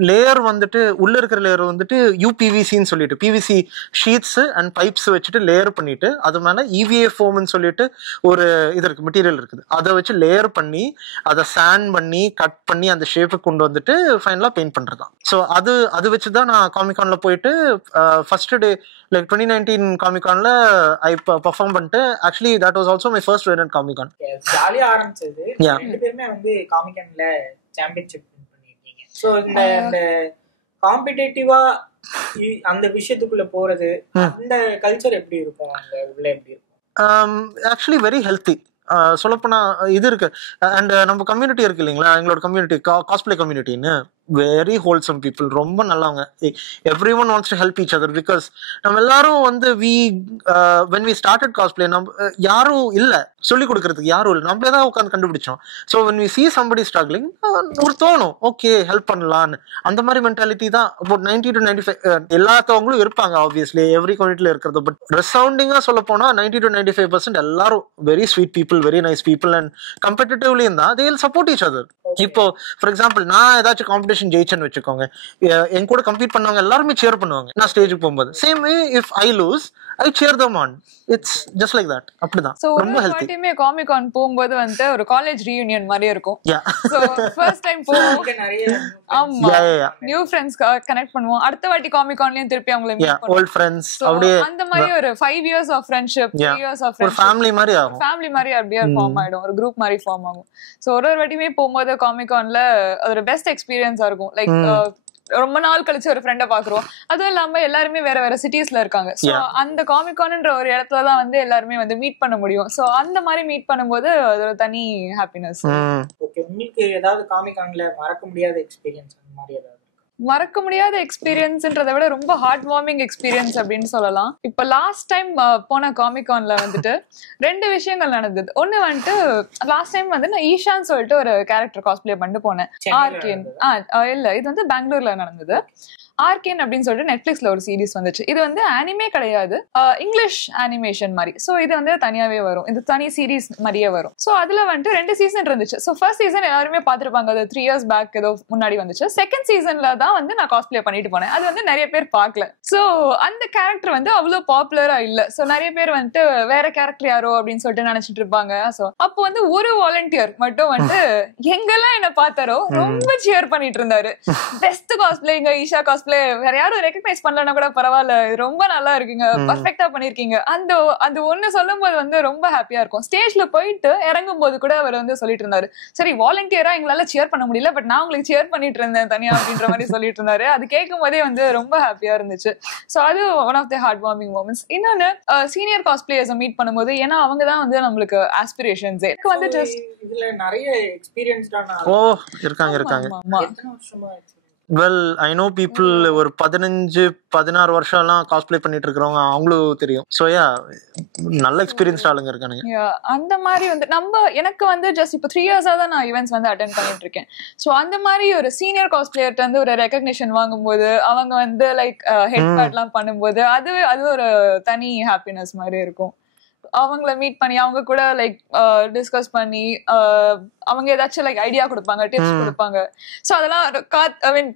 லேயர் வந்துட்டு உள்ள இருக்கிற லேயர் வந்துட்டு யூபிவிசின்னு சொல்லிட்டு பிவிசி ஷீட்ஸ் அண்ட் பைப்ஸ் வச்சுட்டு லேயர் பண்ணிட்டு அது மேல EVA ஃபோம்னு சொல்லிட்டு ஒரு இது இருக்கு, மெட்டீரியல் இருக்குது. அதை வச்சு லேயர் பண்ணி அதை சாண்ட் பண்ணி கட் பண்ணி அந்த ஷேப்புக்கு கொண்டு வந்துட்டு ஃபைனலா பெயிண்ட் பண்றதுதான். ஸோ அது வச்சுதான் நான் காமிகான்ல போயிட்டு ஃபர்ஸ்ட் டே லைக் 2019 காமிகான்ல ஐ பெர்ஃபார்ம் பண்ணிட்டு. Actually that was also my first world Comic Con. ஜாலியா ஆரம்பிச்சது. ரெண்டு பேருமே வந்து காமிகான்ல சாம்பியன்ஷிப் பண்ணிருக்கீங்க. சோ இந்த காம்படிட்டிவா அந்த விஷயத்துக்குள்ள போறது, அந்த கல்ச்சர் எப்படி இருக்கும், அந்த உள்ள எப்படி இருக்கும்? Actually very healthy. சொல்லப்போனா இது இருக்கு. அண்ட் நம்ம கம்யூனிட்டி இருக்கு இல்லைங்களா, எங்களோட கம்யூனிட்டி காஸ்ப்ளே கம்யூனிட்டின்னு வெரி ஹோல்சம் பீப்புள், ரொம்ப நல்லவங்க. Everyone wants to help each other. Because நம்ம எல்லாரும் வந்து when we started cosplay நம்ம யாரும் இல்லை சொல்லிக் கொடுக்கறதுக்கு, யாரும் இல்லை, நம்மளே தான் உட்காந்து கண்டுபிடிச்சோம். So when we see somebody struggling ஒரு தோணும் ஓகே ஹெல்ப் பண்ணலான்னு. அந்த மாதிரி மென்டாலிட்டி தான் about 90 to 95 எல்லாத்தவங்களும் இருப்பாங்க ஆப்வியஸ்லி எவ்ரி கம்யூனிட்டில இருக்கிறது. பட் ரெசவுண்டிங்கா சொல்ல போனா 90 to 95% எல்லாரும் very sweet people, very nice people. And கம்பெட்டிட்டிவ்லியும் தான் they will support each other. இப்போ ஃபார் எக்ஸாம்பிள் நான் ஏதாச்சும் காம்படிஷன் ஜெயிச்சேன்னு வச்சுக்கோங்க, என் கூட கம்பீட் பண்ணவங்க எல்லாருமே சேர் பண்ணுவாங்க நான் ஸ்டேஜுக்கு போகும்போது. Same way if I lose I share them on. It's just like that. அப்படிதான். ரொம்ப ஹெல்தி. டீமே காமிகான் போகும்போது வந்து ஒரு காலேஜ் ரீயூனியன் மாதிரி இருக்கும். சோ ஃபர்ஸ்ட் டைம் போவோம், ஆமா நியூ ஃப்ரெண்ட்ஸ் கனெக்ட் பண்ணுவோம். அடுத்த வாட்டி காமிகான்லயும் திருப்பி அவங்கள மீட் பண்ணுவோம், ஓல்ட் ஃப்ரெண்ட்ஸ். அப்படியே அந்த மாதிரி ஒரு 5 years of friendship, 3 years of friendship, ஒரு ஃபேமிலி மாதிரி ஆகும். ஃபேமிலி மாதிரி அப்படியே ஃபார்ம் ஆயிடும், ஒரு குரூப் மாதிரி ஃபார்ம் ஆகும். சோ ஒரு வாட்டியுமே போகும்போது காமிகான்ல ஒரு பெஸ்ட் எக்ஸ்பீரியன்ஸா இருக்கும். லைக் ரொம்ப நாள் கழிச்சு ஒரு ஃப்ரெண்ட பாக்குறோம். அதுவும் இல்லாம எல்லாருமே வேற வேற சிட்டிஸ்ல இருக்காங்க. சோ அந்த காமிகான்ன்ற ஒரு இடத்துலதான் வந்து எல்லாருமே வந்து மீட் பண்ண முடியும். சோ அந்த மாதிரி மீட் பண்ணும்போது அது ஒரு தனி ஹாப்பினஸ். ஓகே, உங்களுக்கு ஏதாவது காமிகான்ல மறக்க முடியாத எக்ஸ்பீரியன்ஸ் அந்த மாதிரி ஏதாவது? மறக்க முடியாத எக்ஸ்பீரியன்ஸ்ன்றதை விட ரொம்ப ஹார்ட் வார்மிங் எக்ஸ்பீரியன்ஸ் அப்படின்னு சொல்லலாம். இப்ப லாஸ்ட் டைம் போன காமிகான்ல வந்துட்டு 2 விஷயங்கள் நடந்தது. ஒண்ணு வந்துட்டு லாஸ்ட் டைம் வந்து நான் ஈஷான்னு சொல்லிட்டு ஒரு கேரக்டர் காஸ்ப்ளே பண்ணிட்டு போனேன். ஆர்கேன் இல்ல, இது வந்து பெங்களூர்ல நடந்தது. ஆர்கேன் அப்படின்னு சொல்லிட்டு நெட்ஃபிளிக்ஸ்ல ஒரு சீரிஸ் வந்துச்சு. இது வந்து அனிமே கிடையாது, இங்கிலீஷ் அனிமேஷன் மாதிரி. சோ இது வந்து தனியாவே வரும், இது தனி சீரிஸ் மாதிரியே வரும். சோ அதுல வந்துட்டு 2 சீசன் இருந்துச்சு. சோ ஃபர்ஸ்ட் சீசன் எல்லாருமே பாத்துருப்பாங்க, அது 3 years பேக் ஏதோ முன்னாடி வந்துச்சு. செகண்ட் சீசன்ல தான் தான் வந்து நான் காஸ்பிளே பண்ணிட்டு போனேன். அது வந்து நிறைய பேர் பார்க்கல. சோ அந்த கேரக்டர் வந்து அவ்வளவு பாப்புலரா இல்ல. சோ நிறைய பேர் வந்துட்டு வேற கேரக்டர் யாரோ அப்படின்னு சொல்லிட்டு நினைச்சிட்டு இருப்பாங்க. சோ அப்போ வந்து ஒரு வாலண்டியர் மட்டும் வந்து எங்கெல்லாம் என்ன பார்த்தாரோ ரொம்ப சியர் பண்ணிட்டு இருந்தாரு. பெஸ்ட் காஸ்பிளேங்க ஈஷா காஸ்பிளே, வேற யாரும் ரெகக்னைஸ் பண்ணலன்னா கூட பரவாயில்ல, ரொம்ப நல்லா இருக்குங்க, பர்ஃபெக்டா பண்ணிருக்கீங்க. அந்த ஒண்ணு சொல்லும் போது வந்து ரொம்ப ஹாப்பியா இருக்கும். ஸ்டேஜ்ல போயிட்டு இறங்கும் போது கூட அவர் வந்து சொல்லிட்டு இருந்தாரு, சரி வாலண்டியரா எங்களால சியர் பண்ண முடியல, பட் நான் உங்களுக்கு சியர் பண்ணிட்டு இருந்தேன் தனியா அப்படின்ற மாதிரி சொல்லிட்டு இருந்தாரு. அது கேட்கும் போதே வந்து ரொம்ப ஹாப்பியா இருந்துச்சு. சோ அது one of the heart warming moments. இன்னொன்னு சீனியர் காஸ்பிளேயர்ஸ் மீட் பண்ணும்போது, ஏன்னா அவங்க தான் வந்து நம்மளுக்கு ஆஸ்பிரேஷன்ஸ். எனக்கு வந்து இதுல நிறைய எக்ஸ்பீரியன்ஸ்டான இருக்காங்க. வெல் ஐ நோ பீப்புள் ஒரு 15-16 வருஷம் எல்லாம் காஸ்பிளே பண்ணிட்டு இருக்கிறவங்க அவங்களும் தெரியும். சோ நல்ல எக்ஸ்பீரியன்ஸ்ட் ஆளுங்க இருக்கானுங்க. அந்த மாதிரி வந்து எனக்கு வந்து ஜஸ்ட் இப்போ 3 இயர்ஸா தான் நான் ஈவென்ட்ஸ் வந்து அட்டென்ட் பண்ணிட்டு இருக்கேன். சோ அந்த மாதிரி ஒரு சீனியர் காஸ்பிளேயர்ட்ட வந்து ஒரு ரெகக்னிஷன் வாங்கும்போது, அவங்க வந்து லைக் ஹெட் பேட் எல்லாம் பண்ணும்போது அது ஒரு தனி ஹாப்பினஸ் மாதிரி இருக்கும். அவங்கள மீட் பண்ணி அவங்க கூட லைக் டிஸ்கஸ் பண்ணி அவங்க ஏதாச்சும் லைக் ஐடியா கொடுப்பாங்க, டிப்ஸ் கொடுப்பாங்க. சோ அதெல்லாம்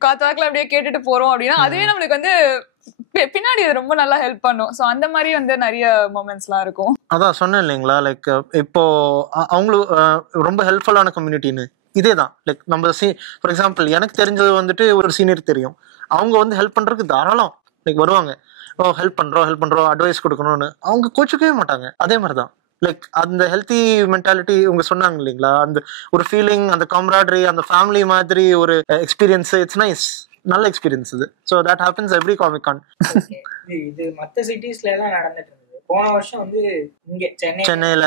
காத்தாக்குல அப்படியே கேட்டுட்டு போறோம் அப்படின்னா அதுவே நம்மளுக்கு வந்து பின்னாடி ரொம்ப நல்லா ஹெல்ப் பண்ணும். சோ அந்த மாதிரி வந்து நிறைய மொமெண்ட்ஸ் எல்லாம் இருக்கும். அதான் சொன்னேன் இல்லைங்களா, லைக் இப்போ அவங்களுக்கு ரொம்ப ஹெல்ப்ஃபுல்லான கம்யூனிட்டின்னு இதேதான். லைக் நம்ம ஃபார் எக்ஸாம்பிள் எனக்கு தெரிஞ்சது வந்துட்டு ஒரு சீனியர் தெரியும், அவங்க வந்து ஹெல்ப் பண்றதுக்கு தாராளம் லைக் வருவாங்க. ஹெல்ப் பண்றோம் அட்வைஸ் கொடுக்கணும்னு அவங்க கோச்சுக்கவே மாட்டாங்க. அதே மாதிரிதான் லைக் அந்த ஹெல்த்தி மென்டாலிட்டி உங்க சொன்னாங்க இல்லைங்களா, அந்த ஒரு ஃபீலிங், அந்த காம்ராடரி, அந்த ஃபேமிலி மாதிரி ஒரு எக்ஸ்பீரியன்ஸ். இட்ஸ் நைஸ், நல்ல எக்ஸ்பீரியன்ஸ் இது. So that happens every Comic Con. இது மற்ற சிட்டிஸ்ல எல்லாம் நடந்துட்டு இருந்தது. போன வருஷம் வந்து இங்க சென்னையில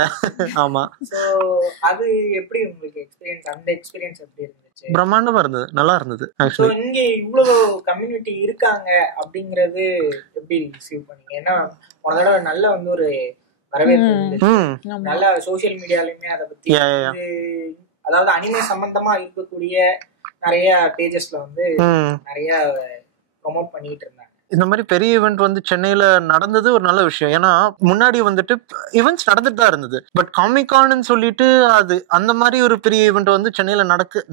ஆமா. சோ அது எப்படி உங்களுக்கு எக்ஸ்பீரியன்ஸ், அந்த எக்ஸ்பீரியன்ஸ் எப்படி இருந்துச்சு? பிரம்மாண்டமா இருந்தது, நல்லா இருந்தது. சோ இங்க இவ்வளவு கம்யூனிட்டி இருக்காங்க அப்படிங்கறது எப்படி ரிசீவ் பண்ணீங்க? ஏன்னா ஒரு தடவை நல்ல வந்து ஒரு வரவேற்பு, நல்ல சோசியல் மீடியாலயுமே அதை பத்தி, அதாவது அனிமே சம்பந்தமா இருக்கக்கூடிய நிறைய பேஜஸ்ல வந்து நிறைய ப்ரொமோட் பண்ணிட்டு இருந்தாங்க. இந்த மாதிரி பெரிய ஈவெண்ட் வந்து சென்னையில நடந்தது ஒரு நல்ல விஷயம். ஏன்னா முன்னாடி வந்துட்டு ஈவெண்ட்ஸ் நடந்துட்டு தான் இருந்தது, பட் காமிகான்னு சொல்லிட்டு அது அந்த மாதிரி ஒரு பெரிய ஈவெண்ட் வந்து சென்னையில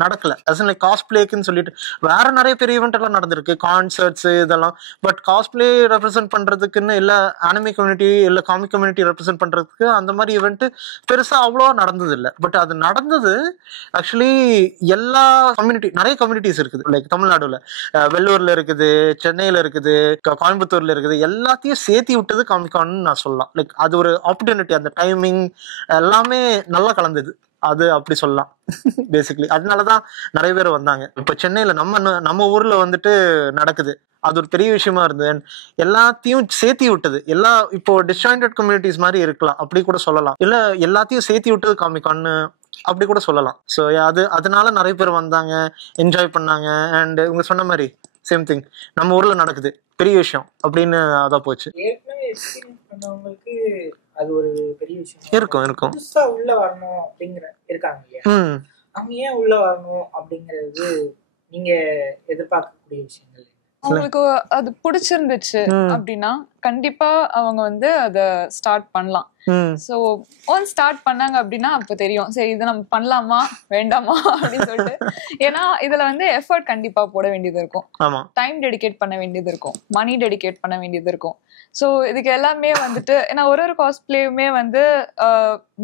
நடக்கல. லைக் காஸ்பிளேக்குன்னு சொல்லிட்டு வேற நிறைய பெரிய ஈவெண்ட் எல்லாம் நடந்திருக்கு, கான்சர்ட்ஸ் இதெல்லாம். பட் காஸ்பிளே ரெப்ரசென்ட் பண்றதுக்குன்னு இல்ல அனிமே கம்யூனிட்டி இல்ல காமிக் கம்யூனிட்டி ரெப்ரசென்ட் பண்றதுக்கு அந்த மாதிரி ஈவெண்ட் பெருசா அவ்வளோ நடந்தது இல்லை. பட் அது நடந்தது ஆக்சுவலி எல்லா கம்யூனிட்டி, நிறைய கம்யூனிட்டிஸ் இருக்குது. லைக் தமிழ்நாடுல வெள்ளூர்ல இருக்குது, சென்னையில இருக்குது, கோயம்புத்தூர்ல இருக்குது, எல்லாத்தையும் சேர்த்தி விட்டது காமிகான்னு நான் சொல்லலாம். லைக் அது ஒரு ஆப்பர்ச்சுனிட்டி, அந்த டைமிங் எல்லாமே நல்லா கலந்தது, அது அப்படி சொல்லலாம் பேசிக்கலி. அதனாலதான் நிறைய பேர் வந்தாங்க. இப்ப சென்னையில நம்ம ஊர்ல வந்துட்டு நடக்குது, அது ஒரு பெரிய விஷயமா இருந்தது. எல்லாத்தையும் சேர்த்தி விட்டது, இப்போ டிஸ்ஜாயிண்டட் கம்யூனிட்டிஸ் மாதிரி இருக்கலாம் அப்படி கூட சொல்லலாம், இல்ல எல்லாத்தையும் சேர்த்தி விட்டது காமிகான்னு அப்படி கூட சொல்லலாம். ஸோ அதனால நிறைய பேர் வந்தாங்க, என்ஜாய் பண்ணாங்க. அண்ட் இவங்க சொன்ன மாதிரி சேம் திங் நம்ம ஊர்ல நடக்குது, பெரிய விஷயம் அப்படின்னு அதான் போச்சு. அது ஒரு பெரிய விஷயம் இருக்கும். புதுசா உள்ள வரணும் அப்படிங்கிற இருக்காங்க இல்லையா, அவங்க ஏன் உள்ள வரணும் அப்படிங்கிறது நீங்க எதிர்பார்க்கக்கூடிய விஷயங்கள். அவங்களுக்கு அது பிடிச்சிருந்துச்சு அப்படின்னா கண்டிப்பா அவங்க வந்து அத ஸ்டார்ட் பண்ணலாம். சோ ஒன் ஸ்டார்ட் பண்ணாங்க அப்படின்னா அப்ப தெரியும், சரி இதை நம்ம பண்ணலாமா வேண்டாமா அப்படின்னு சொல்லிட்டு. ஏன்னா இதுல வந்து எஃபர்ட் கண்டிப்பா போட வேண்டியது இருக்கும், டைம் டெடிகேட் பண்ண வேண்டியது இருக்கும், மணி டெடிகேட் பண்ண வேண்டியது இருக்கும். சோ இதுக்கு எல்லாமே வந்துட்டு ஏன்னா ஒரு காஸ்பிளேயுமே வந்து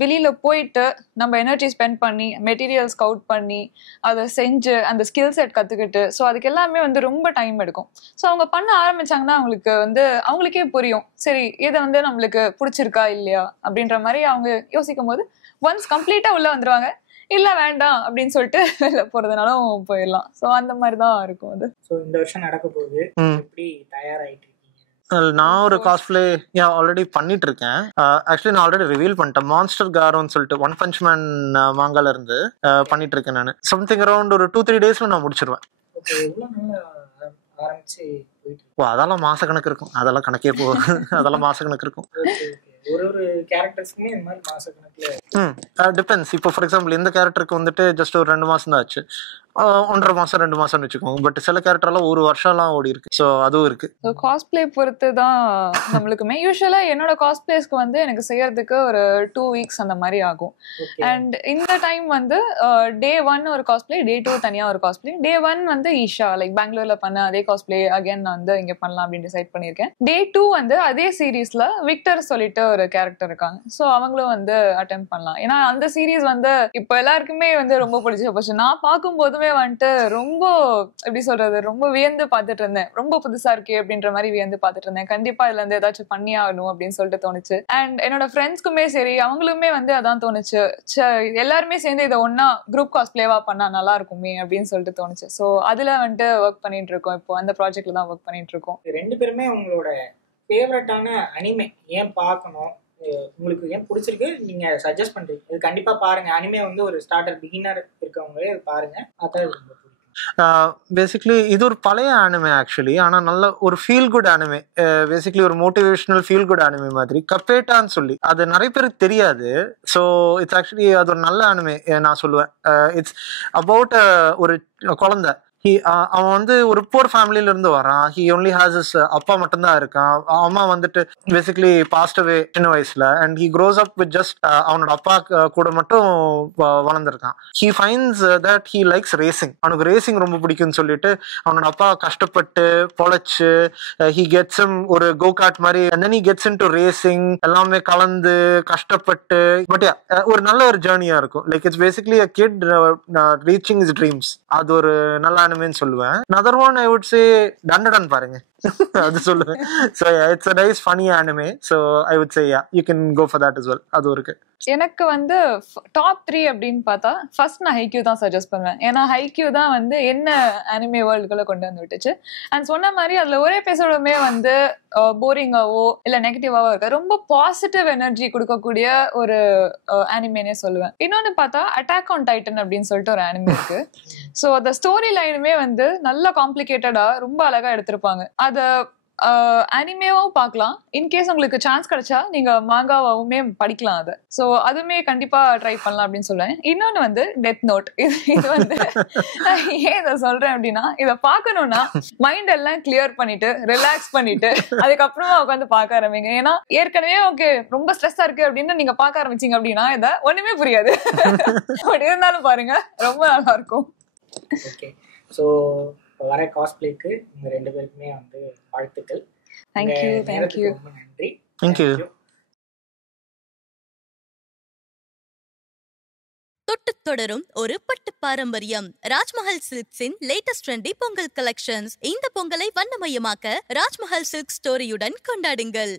வெளியில போயிட்டு நம்ம எனர்ஜி ஸ்பெண்ட் பண்ணி மெட்டீரியல் ஸ்கவுட் பண்ணி அதை செஞ்சு அந்த ஸ்கில் செட் கத்துக்கிட்டு, ஸோ அதுக்கு எல்லாமே வந்து ரொம்ப டைம் எடுக்கும். ஸோ அவங்க பண்ண ஆரம்பிச்சாங்கன்னா அவங்களுக்கு வந்து அவங்களுக்கே புரியும், சரி இதை வந்து நம்மளுக்கு பிடிச்சிருக்கா இல்லையா அப்படின்ற மாதிரி அவங்க யோசிக்கும் போது ஒன்ஸ் கம்ப்ளீட்டா உள்ள வந்துருவாங்க. இல்ல வேண்டாம் அப்படின்னு சொல்லிட்டு வெளில போறதுனாலும் போயிடலாம். ஸோ அந்த மாதிரிதான் இருக்கும் அது. ஸோ இந்த வருஷம் நடக்க போகுது, எப்படி தயாராயிட்டு? நான் ஒரு காஸ்பிளே ஆல்ரெடி பண்ணிட்டு இருக்கேன். ஆக்சுவலி நான் ஆல்ரெடி ரிவீல் பண்ணிட்டேன். மான்ஸ்டர் காரோன்னு சொல்லிட்டு ஒன் பஞ்ச் மேன் மாங்கால இருந்து பண்ணிட்டு இருக்கேன். நான் சம்திங் அரௌண்ட் ஒரு 2-3 டேஸ்ல நான் முடிச்சிருவேன். ஆரம்பிச்சு அதெல்லாம் மாச கணக்கு இருக்கும், அதெல்லாம் கணக்கே போகும், அதெல்லாம் மாச கணக்கு இருக்கும். ஒரு கேரக்டர்ஸ்க்குமே இந்த மாதிரி மாசக்கணக்குல டிபெண்ட்ஸ். இப்போ ஃபார் எக்ஸாம்பிள் இந்த கேரக்டருக்கு வந்துட்டு ஜஸ்ட் ஒரு 2 மாசம் தான் ஆச்சு, 1.5 மாசம் 2 மாசம்னு வச்சுக்கோங்க. பட் சில கேரக்டர்லாம் 1 வருஷம்லாம் ஓடி இருக்கு. ஸோ அதுவும் இருக்கு. காஸ்பிளே பொறுத்து தான் நம்மளுக்குமே. யூஸ்வலா என்னோட காஸ்பிளேஸ்க்கு வந்து எனக்கு செய்யறதுக்கு ஒரு 2 வீக்ஸ் அந்த மாதிரி ஆகும். அண்ட் இந்த டைம் வந்து டே 1 ஒரு காஸ்பிளே, டே 2 தனியா ஒரு காஸ்பிளே. டே 1 வந்து ஈஷா லைக் பெங்களூர்ல பண்ண அதே காஸ்பிளே அகைன் நான் வந்து இங்க பண்ணலாம் அப்படின்னு டிசைட் பண்ணிருக்கேன். டே 2 வந்து அதே சீரீஸ்ல விக்டர் சொல்லிட்டு ஒரு கேரக்டர் இருக்காங்க. ஸோ அவங்களும் வந்து அட்டெம்ப்ட் பண்ணலாம். ஏன்னா அந்த சீரீஸ் வந்து இப்போ எல்லாருக்குமே வந்து ரொம்ப பிடிச்ச போச்சு. நான் பார்க்கும் போதுமே வந்துட்டு ரொம்ப எப்படி சொல்றது, ரொம்ப வியந்து பார்த்துட்டு இருந்தேன். ரொம்ப புதுசா இருக்கே அப்படின்ற மாதிரி வியந்து பார்த்துட்டு இருந்தேன். கண்டிப்பா இதுல இருந்து ஏதாச்சும் பண்ணி ஆகணும் அப்படின்னு சொல்லிட்டு தோணுச்சு. அண்ட் என்னோட ஃப்ரெண்ட்ஸ்க்குமே சரி அவங்களுமே வந்து அதான் தோணுச்சு, எல்லாருமே சேர்ந்து இதை ஒன்னா குரூப் காஸ்பிளேவா பண்ணா நல்லா இருக்குமே அப்படின்னு சொல்லிட்டு தோணுச்சு. ஸோ அதுல வந்துட்டு ஒர்க் பண்ணிட்டு இருக்கோம். இப்போ அந்த ப்ராஜெக்ட்ல தான் ஒர்க் பண்ணிட்டு இருக்கோம். 2 பேருமே உங்களோட ஃபேவரட்டான அனிமே ஏன் பார்க்கணும், உங்களுக்கு ஏன் பிடிச்சிருக்கு, நீங்க சஜஸ்ட் பண்றீங்க இது கண்டிப்பா பாருங்க. அனிமே வந்து ஒரு ஸ்டார்டர் பிகினர் இருக்கவங்களே பாருங்க, அதான் ரொம்ப பிடிக்கும். பேசிக்லி இது ஒரு பழைய அனிமே ஆக்சுவலி. ஆனா நல்ல ஒரு ஃபீல் குட் அனிமே. பேசிக்லி ஒரு மோட்டிவேஷனல் ஃபீல் குட் அனிமே மாதிரி கப்பேட்டான்னு சொல்லி அது நிறைய பேருக்கு தெரியாது. ஸோ இட்ஸ் ஆக்சுவலி அது ஒரு நல்ல அனிமே நான் சொல்லுவேன். இட்ஸ் அபவுட் ஒரு குழந்தை. அவன் வந்து ஒரு புவர் ஃபேமிலியில இருந்து வரான். ஹி ஒன்லி ஹாஸ் ஹிஸ் அப்பா மட்டும்தான் இருக்கான். அம்மா வந்துட்டு பேசிக்லி பாஸ்ட் அவே சின்ன வயசுல. And he grows up with just அவனோட அப்பா கூட மட்டும் வளர்ந்துருக்கான். He finds that he likes racing. அவனுக்கு ரேசிங் ரொம்ப பிடிக்கும்னு சொல்லிட்டு அவனோட அப்பா கஷ்டப்பட்டு பொழைச்சு ஹி கெட்ஸ் ஹிம் ஒரு கோ கார்ட் மாதிரி. and then he gets into racing எல்லாமே கலந்து கஷ்டப்பட்டு. பட் ஒரு நல்ல ஒரு ஜேர்னியா இருக்கும். Like it's basically a kid reaching his dreams. அது ஒரு நல்ல அனிமேன்னு சொல்லுவேன். another one I would say டண்டடன் பாருங்க, அது சொல்லுவேன். so yeah, it's a nice funny anime. so I would say yeah, you can go for that as well. அது இருக்கு. எனக்கு வந்து டாப் 3 அப்படின்னு பார்த்தா ஃபர்ஸ்ட் நான் ஹைக்யூ தான் சஜஸ்ட் பண்ணுவேன். ஏன்னா ஹைக்யூ தான் வந்து என்ன அனிமே வேர்ல்டுக்குள்ள கொண்டு வந்து விட்டுச்சு. அண்ட் சொன்ன மாதிரி அதுல ஒரே எபிசோடுமே வந்து போரிங்காவோ இல்ல நெகட்டிவாவோ இருக்க, ரொம்ப பாசிட்டிவ் எனர்ஜி கொடுக்கக்கூடிய ஒரு அனிமேனே சொல்லுவேன். இன்னொன்னு பார்த்தா அட்டாக் ஆன் டைட்டன் அப்படின்னு சொல்லிட்டு ஒரு அனிமே இருக்கு. ஸோ அந்த ஸ்டோரி லைனுமே வந்து நல்ல காம்ப்ளிகேட்டடா ரொம்ப அழகா எடுத்திருப்பாங்க. அத அனிமேவும் பார்க்கலாம். இன்கேஸ் உங்களுக்கு சான்ஸ் கிடைச்சா நீங்க மாங்காவுமே படிக்கலாம் அதை. ஸோ அதுவுமே கண்டிப்பா ட்ரை பண்ணலாம் அப்படின்னு சொல்லுவேன். இன்னொன்னு வந்து டெத் நோட். இது வந்து ஏன் இதை சொல்றேன் அப்படின்னா, இதை பார்க்கணும்னா மைண்ட் எல்லாம் கிளியர் பண்ணிட்டு ரிலாக்ஸ் பண்ணிட்டு அதுக்கப்புறமா உட்காந்து பார்க்க ஆரம்பிங்க. ஏன்னா ஏற்கனவே ஓகே ரொம்ப ஸ்ட்ரெஸ்ஸா இருக்கு அப்படின்னு நீங்க பார்க்க ஆரம்பிச்சீங்க அப்படின்னா இதை ஒண்ணுமே புரியாது. பட் இருந்தாலும் பாருங்க, ரொம்ப நல்லா இருக்கும். ஓகே, ஸோ வர காஸ்பிளேக்கு உங்க 2 பேருக்குமே வந்து வாழ்த்துக்கள். தேங்க்யூ. ரொம்ப நன்றி. தேங்க்யூ. தொட்டு தொடரும் ஒரு பட்டு பாரம்பரியம். ராஜ்மஹல் சில்க்ஸின் லேட்டஸ்ட் ட்ரெண்டி பொங்கல் கலெக்ஷன்ஸ். இந்த பொங்கலை வண்ணமயமாக்க ராஜ்மஹல் சில்க் ஸ்டோரியுடன் கொண்டாடுங்கள்.